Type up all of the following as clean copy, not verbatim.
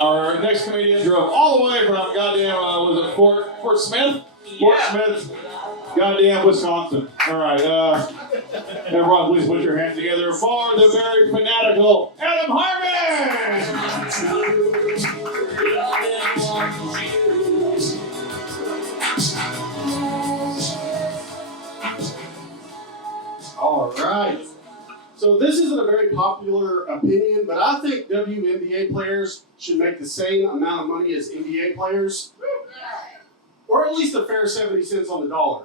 Our next comedian drove all the way from goddamn, was it Fort Smith? Fort Smith, goddamn Wisconsin. All right, everyone please put your hands together for the very fanatical Adam Harmon! All right. So this isn't a very popular opinion, but I think WNBA players should make the same amount of money as NBA players, or at least a fair 70 cents on the dollar.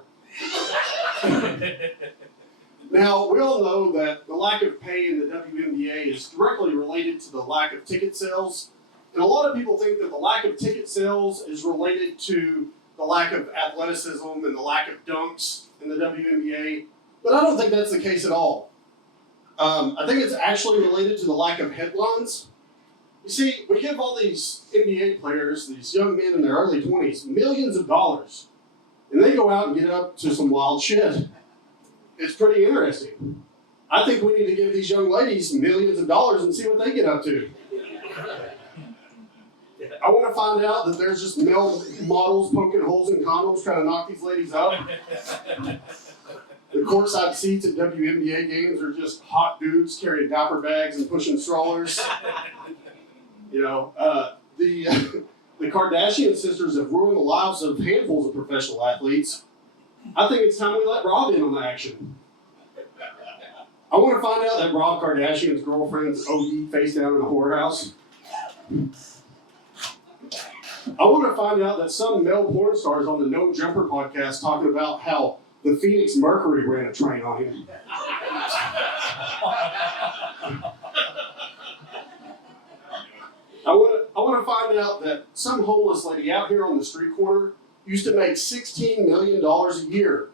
Now, we all know that the lack of pay in the WNBA is directly related to the lack of ticket sales, and a lot of people think that the lack of ticket sales is related to the lack of athleticism and the lack of dunks in the WNBA, but I don't think that's the case at all. I think it's actually related to the lack of headlines. You see, we give all these NBA players, these young men in their early 20s, millions of dollars, and they go out and get up to some wild shit. It's pretty interesting. I think we need to give these young ladies millions of dollars and see what they get up to. I want to find out that there's just male models poking holes in condoms trying to knock these ladies up. The courtside seats at WNBA games are just hot dudes carrying diaper bags and pushing strollers. You know, the Kardashian sisters have ruined the lives of handfuls of professional athletes. I think it's time we let Rob in on the action. I want to find out that Rob Kardashian's girlfriend's OD face down in a whorehouse. I want to find out that some male porn stars on the No Jumper podcast talking about how the Phoenix Mercury ran a train on him. I want to find out that some homeless lady out here on the street corner used to make $16 million a year.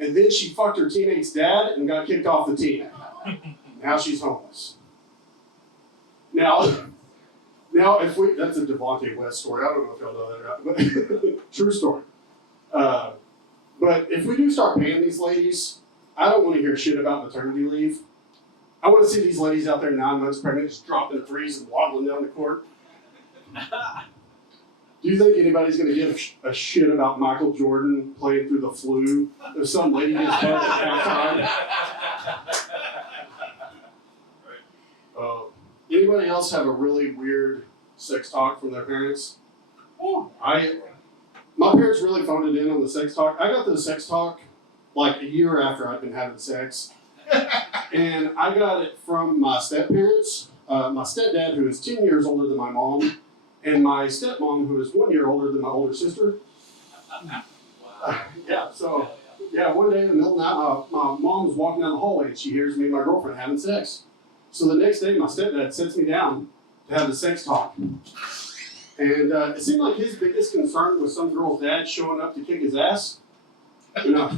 And then she fucked her teenage dad and got kicked off the team. Now she's homeless. Now if we, that's a Devontae West story. I don't know if y'all know that or not, but true story. But if we do start paying these ladies, I don't want to hear shit about maternity leave. I want to see these ladies out there 9 months pregnant just dropping threes and waddling down the court. Do you think anybody's going to give a shit about Michael Jordan playing through the flu if some lady gets buzzed at halftime? Anybody else have a really weird sex talk from their parents? My parents really phoned it in on the sex talk. I got the sex talk like a year after I'd been having sex. And I got it from my step-parents, my stepdad, who is 10 years older than my mom, and my stepmom, who is 1 year older than my older sister. One day in the middle of the night, my mom was walking down the hallway and she hears me and my girlfriend having sex. So the next day, my stepdad sits me down to have the sex talk. And it seemed like his biggest concern was some girl's dad showing up to kick his ass. You know,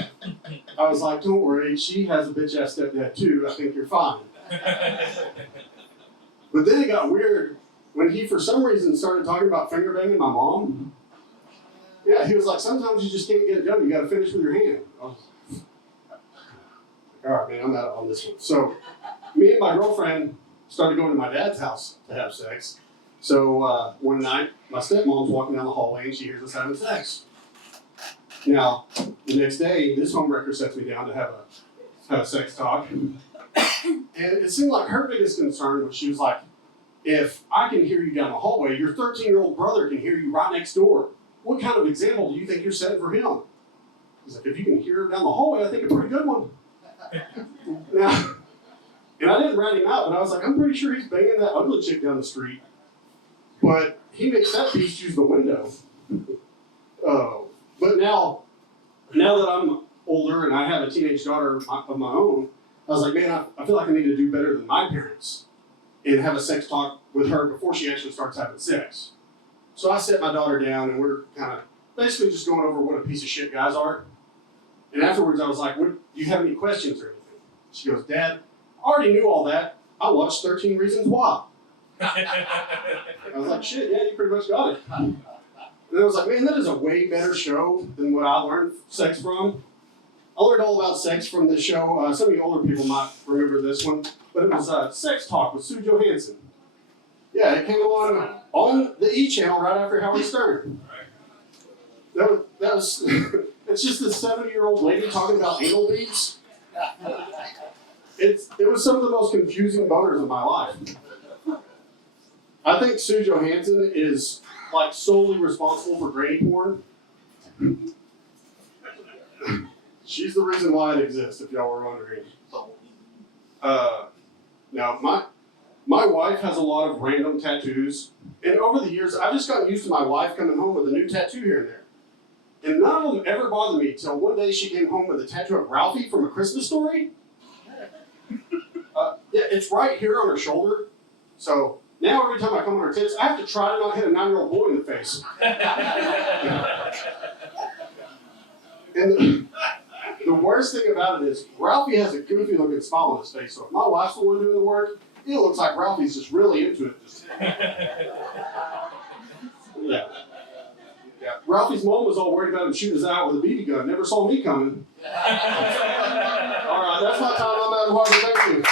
I was like, don't worry, she has a bitch-ass stepdad too. I think you're fine. But then it got weird when he, for some reason, started talking about finger banging my mom. Yeah, he was like, sometimes you just can't get it done. You got to finish with your hand. I was like, all right, man, I'm out on this one. So me and my girlfriend started going to my dad's house to have sex. So one night, my stepmom's walking down the hallway and she hears us having sex. Now, the next day, this homewrecker sets me down to have a sex talk. And it seemed like her biggest concern was she was like, if I can hear you down the hallway, your 13-year-old brother can hear you right next door. What kind of example do you think you're setting for him? He's like, if you can hear her down the hallway, I think a pretty good one. Now, and I didn't rat him out, but I was like, I'm pretty sure he's banging that ugly chick down the street. But he makes that piece use the window. But now that I'm older and I have a teenage daughter of my own, I was like, man, I feel like I need to do better than my parents and have a sex talk with her before she actually starts having sex. So I set my daughter down and we're kind of basically just going over what a piece of shit guys are. And afterwards I was like, do you have any questions or anything? She goes, Dad, I already knew all that. I watched 13 Reasons Why. I was like, shit, yeah, you pretty much got it. And I was like, man, that is a way better show than what I learned sex from. I learned all about sex from this show. Some of you older people might remember this one, but it was Sex Talk with Sue Johansson. Yeah, it came on on the E channel right after Howard Stern. That was it's just this 70-year-old lady talking about anal beads. It was some of the most confusing boners of my life. I think Sue Johansson is like solely responsible for granny porn. She's the reason why it exists, if y'all were wondering. Now, my wife has a lot of random tattoos, and over the years, I've just gotten used to my wife coming home with a new tattoo here and there. And none of them ever bothered me till one day she came home with a tattoo of Ralphie from A Christmas Story. Yeah, it's right here on her shoulder. So now every time I come on her tits, I have to try to not hit a 9-year-old boy in the face. And the worst thing about it is, Ralphie has a goofy looking smile on his face, so if my wife's the one doing the work, it looks like Ralphie's just really into it. Yeah. Ralphie's mom was all worried about him shooting his eye out with a BB gun, never saw me coming. All right, that's my time. I'm out of Harvard. Thank you.